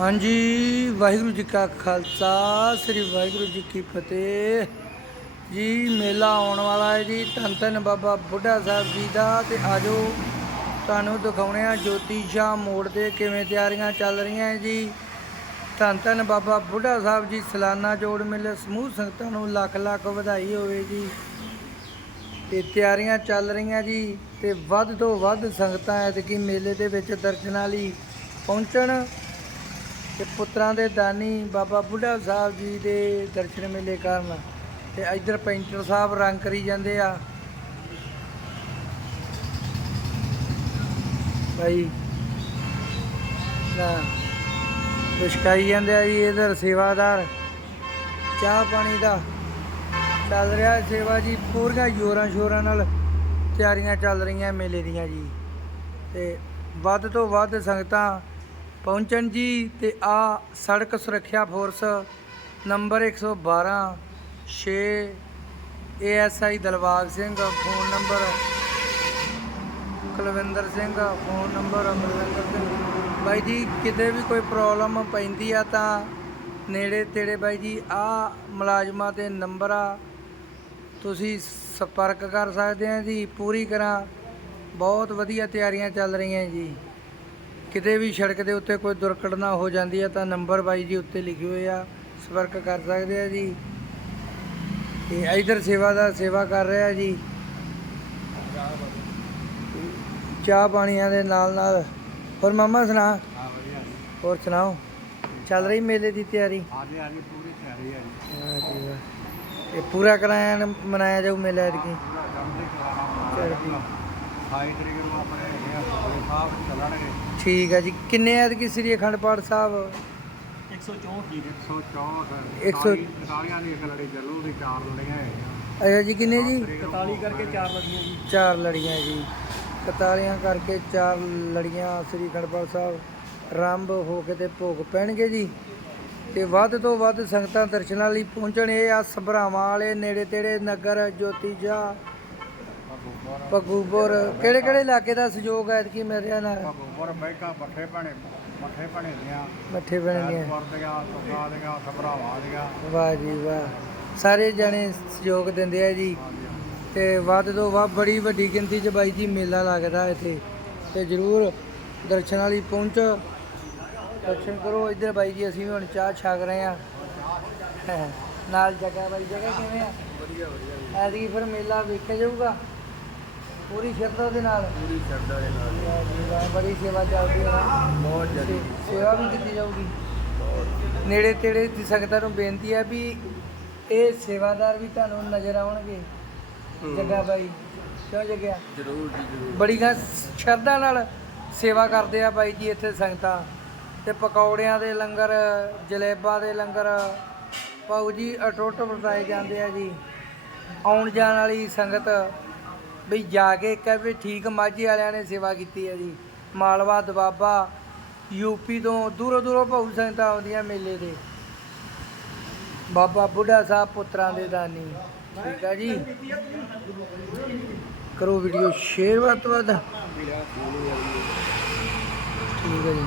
ਹਾਂਜੀ, ਵਾਹਿਗੁਰੂ ਜੀ ਕਾ ਖਾਲਸਾ, ਸ੍ਰੀ ਵਾਹਿਗੁਰੂ ਜੀ ਕੀ ਫਤਿਹ। ਜੀ, ਮੇਲਾ ਆਉਣ ਵਾਲਾ ਹੈ ਜੀ, ਧੰਨ ਧੰਨ ਬਾਬਾ ਬੁੱਢਾ ਸਾਹਿਬ ਜੀ ਦਾ। ਤੇ ਆਜੋ, ਤੁਹਾਨੂੰ ਦਿਖਾਉਣੇ ਆ ਜੋਤੀ ਸ਼ਾਹ ਮੋੜ ਤੇ ਕਿਵੇਂ ਤਿਆਰੀਆਂ ਚੱਲ ਰਹੀਆਂ ਹੈ ਜੀ। ਧੰਨ ਧੰਨ ਬਾਬਾ ਬੁੱਢਾ ਸਾਹਿਬ ਜੀ, ਸਲਾਨਾ ਜੋੜ ਮੇਲੇ, ਸਮੂਹ ਸੰਗਤਾਂ ਨੂੰ ਲੱਖ ਲੱਖ ਵਧਾਈ ਹੋਵੇ ਜੀ। ਤੇ ਤਿਆਰੀਆਂ ਚੱਲ ਰਹੀਆਂ ਜੀ, ਤੇ ਵੱਧ ਤੋਂ ਵੱਧ ਸੰਗਤਾਂ ਐਤਕੀ ਮੇਲੇ ਦੇ ਵਿੱਚ ਦਰਸ਼ਨਾਂ ਲਈ ਪਹੁੰਚਣ। ਤੇ ਪੁੱਤਰਾਂ ਦੇ ਦਾਨੀ ਬਾਬਾ ਬੁੱਢਾ ਸਾਹਿਬ ਜੀ ਦੇ ਦਰਸ਼ਨ ਮੇਲੇ ਕਰਨ ਤੇ ਇੱਧਰ ਪੈਂਟਰ ਸਾਹਿਬ ਰੰਗ ਕਰੀ ਜਾਂਦੇ ਆ। ਭਾਈ ਨਾ ਵਿਸ਼ਕਾਈ ਜਾਂਦੇ ਆ ਜੀ ਇਧਰ ਸੇਵਾਦਾਰ। ਚਾਹ ਪਾਣੀ ਦਾ ਚੱਲ ਰਿਹਾ ਸੇਵਾ ਜੀ, ਪੂਰੀਆਂ ਜ਼ੋਰਾਂ ਸ਼ੋਰਾਂ ਨਾਲ ਤਿਆਰੀਆਂ ਚੱਲ ਰਹੀਆਂ ਮੇਲੇ ਦੀਆਂ ਜੀ। ਤੇ ਵੱਧ ਤੋਂ ਵੱਧ ਸੰਗਤਾਂ ਪਹੁੰਚਣ ਜੀ ਤੇ ਆ ਸੜਕ ਸੁਰੱਖਿਆ force number 112 6 ASI Dalbagh Singh, phone number Kulwinder Singh, phone number Amarwinder Singh. ਬਾਈ ਜੀ, ਕਿਤੇ ਵੀ ਕੋਈ ਪ੍ਰੋਬਲਮ ਪੈਂਦੀ ਆ ਤਾਂ ਨੇੜੇ ਤੇੜੇ ਬਾਈ ਜੀ, ਆ ਮੁਲਾਜ਼ਮਾਂ ਦੇ ਨੰਬਰ ਆ ਤੁਸੀਂ ਸੰਪਰਕ ਕਰ ਸਕਦੇ ਆ ਜੀ, ਪੂਰੀ ਕਰਾਂ ਬਹੁਤ ਵਧੀਆ ਤਿਆਰੀਆਂ ਚੱਲ ਰਹੀਆਂ ਜੀ। ਕਿਤੇ ਵੀ ਸੜਕ ਦੇ ਉੱਤੇ ਕੋਈ ਦੁਰਘਟਨਾ ਹੋ ਜਾਂਦੀ ਹੈ ਤਾਂ ਨੰਬਰ ਬਾਈ ਜੀ ਉੱਤੇ ਲਿਖੇ ਹੋਏ ਆ ਸੰਪਰਕ ਕਰ ਸਕਦੇ ਆ ਜੀ। ਤੇ ਇਧਰ ਸੇਵਾਦਾਰ ਸੇਵਾ ਕਰ ਰਿਹਾ ਜੀ। ਚਾਹ ਪਾਣੀਆਂ ਦੇ ਨਾਲ ਨਾਲ। ਹੋਰ ਮਾਮਾ ਸੁਣਾ? ਜੀ। ਹੋਰ ਸੁਣਾਓ? ਚੱਲ ਰਹੀ ਮੇਲੇ ਦੀ ਤਿਆਰੀ? ਆਜੇ ਆਜੇ ਪੂਰੀ ਤਿਆਰੀ ਹੈ ਜੀ। ਜੀ। ਇਹ ਪੂਰਾ ਕਰਾਇਆ ਮਨਾਇਆ ਜਾਊ ਮੇਲਾ ਚੜ੍ਹਦੀ। 28 ਤਰੀਕ ਨੂੰ ਆਪਣੇ ਹੈਗੇ ਆ ਸੁਖਰੇ ਸਾਹਿਬ ਚੱਲਣਗੇ। ਠੀਕ ਹੈ ਜੀ। ਕਿੰਨੇ ਐਤਕੀ ਸ੍ਰੀ ਅਖੰਡ ਪਾਠ ਸਾਹਿਬ? 164 ਜੀ। 164 ਇੱਕ ਸੌ- 41 ਦੀ ਇੱਕ ਲੜੀ ਚੱਲੂਗੀ ਚਾਰ ਲੜੀਆਂ ਹੈਗੀਆਂ। ਅੱਛਾ ਜੀ ਕਿੰਨੇ ਜੀ? 41 ਕਰਕੇ ਚਾਰ ਲੜੀਆਂ ਜੀ। ਚਾਰ ਲੜੀਆਂ ਜੀ। ਕਤਾਲੀਆਂ ਕਰਕੇ ਚਾਰ ਲੜੀਆਂ ਸ੍ਰੀ ਖੰਡਪਾਲ ਸਾਹਿਬ। ਆਰੰਭ ਹੋ ਕੇ ਤੇ ਭੋਗ ਪੈਣਗੇ ਜੀ। ਤੇ ਵੱਧ ਤੋਂ ਵੱਧ ਸੰਗਤਾਂ ਦਰਸ਼ਨਾਂ ਲਈ ਪਹੁੰਚਣ। ਇਹ ਆ ਸਭਰਾਵਾਂ ਵਾਲੇ ਨੇੜੇ ਤੇੜੇ ਨਗਰ ਜੋਤੀਜਾ ਪਗੂਪੁਰ ਕਿਹੜੇ ਕਿਹੜੇ ਇਲਾਕੇ ਦਾ ਸਹਿਯੋਗ ਹੈ ਕਿ ਮੇਰੇ ਨਾਲ? ਭਗੋਪੁਰ ਬੈਕਾ ਮੱਠੇ ਪਾਣੇ ਮੱਠੇ ਪਾਣੇ ਦੀਆਂ। ਮੱਠੇ ਐਤਵਾਰ ਦੀਆਂ ਸੁਖਾ ਦੀਆਂ ਸਭਰਾਵਾਂ ਦੀਆਂ। ਵਾਹ ਜੀ ਵਾਹ। ਸਾਰੇ ਜਣੇ ਸਹਿਯੋਗ ਦਿੰਦੇ ਆ ਜੀ। ਤੇ ਵੱਧ ਤੋਂ ਵੱਧ ਬੜੀ ਵੱਡੀ ਗਿਣਤੀ 'ਚ ਬਾਈ ਜੀ ਮੇਲਾ ਲੱਗਦਾ ਇੱਥੇ। ਤੇ ਜਰੂਰ ਦਰਸ਼ਨਾਂ ਲਈ ਪਹੁੰਚ। ਦਰਸ਼ਨ ਕਰੋ ਇੱਧਰ ਬਾਈ ਜੀ ਅਸੀਂ ਵੀ ਹੁਣ ਚਾਹ ਛਕ ਰਹੇ ਆ ਨਾਲ ਜਗ੍ਹਾ ਬਾਈ ਜਗ੍ਹਾ ਕਿਵੇਂ ਆ? ਵਧੀਆ ਵਧੀਆ ਐਤਕੀ ਫਿਰ ਮੇਲਾ ਵੇਖਿਆ ਜਾਊਗਾ। ਪੂਰੀ ਸ਼ਰਧਾ ਦੇ ਨਾਲ। ਪੂਰੀ ਸ਼ਰਧਾ ਦੇ ਨਾਲ। ਵਾਹ ਜੀ ਵਾਹ, ਬੜੀ ਸੇਵਾ ਚੱਲਦੀ ਹੈ। ਬਹੁਤ ਸੇ- ਸੇਵਾ ਵੀ ਕੀਤੀ ਜਾਊਗੀ। ਨੇੜੇ ਤੇੜੇ ਦੀ ਸੰਗਤਾਂ ਨੂੰ ਬੇਨਤੀ ਹੈ ਵੀ ਇਹ ਸੇਵਾਦਾਰ ਵੀ ਤੁਹਾਨੂੰ ਨਜ਼ਰ ਆਉਣਗੇ। ਜੱਗਾ ਬਾਈ ਕਿਉਂ ਜੱਗਿਆ? ਜ਼ਰੂਰ ਜੀ ਜ਼ਰੂਰ। ਬੜੀ ਗਾ ਸ਼ਰਧਾ ਨਾਲ ਸੇਵਾ ਕਰਦੇ ਆ ਬਾਈ ਜੀ ਇੱਥੇ ਸੰਗਤਾਂ। ਤੇ ਪਕੌੜਿਆਂ ਦੇ ਲੰਗਰ ਜਲੇਬਾਂ ਦੇ ਲੰਗਰ ਪਾਉ ਜੀ ਅਟੁੱਟ ਵਰਤਾਏ ਜਾਂਦੇ ਆ ਜੀ। ਆਉਣ ਜਾਣ ਵਾਲੀ ਸੰਗਤ ਬਈ ਜਾ ਕੇ ਕਹੇ ਵੀ ਠੀਕ ਮਾਝੇ ਵਾਲਿਆਂ ਨੇ ਸੇਵਾ ਕੀਤੀ ਹੈ ਜੀ। ਮਾਲਵਾ, ਦਬਾਬਾ ਯੂਪੀ ਤੋਂ ਦੂਰੋਂ ਦੂਰੋਂ ਭਾਊ ਸੰਗਤਾਂ ਆਉਂਦੀਆਂ ਮੇਲੇ ਦੇ ਬਾਬਾ ਬੁੱਢਾ ਸਾਹਿਬ ਪੁੱਤਰਾਂ ਦੇ ਦਾਨੀ। ਠੀਕ ਆ ਜੀ। ਕਰੋ ਵੀਡੀਓ ਸ਼ੇਅਰ ਵੱਧ ਤੋਂ ਵੱਧ। ਠੀਕ ਹੈ ਜੀ।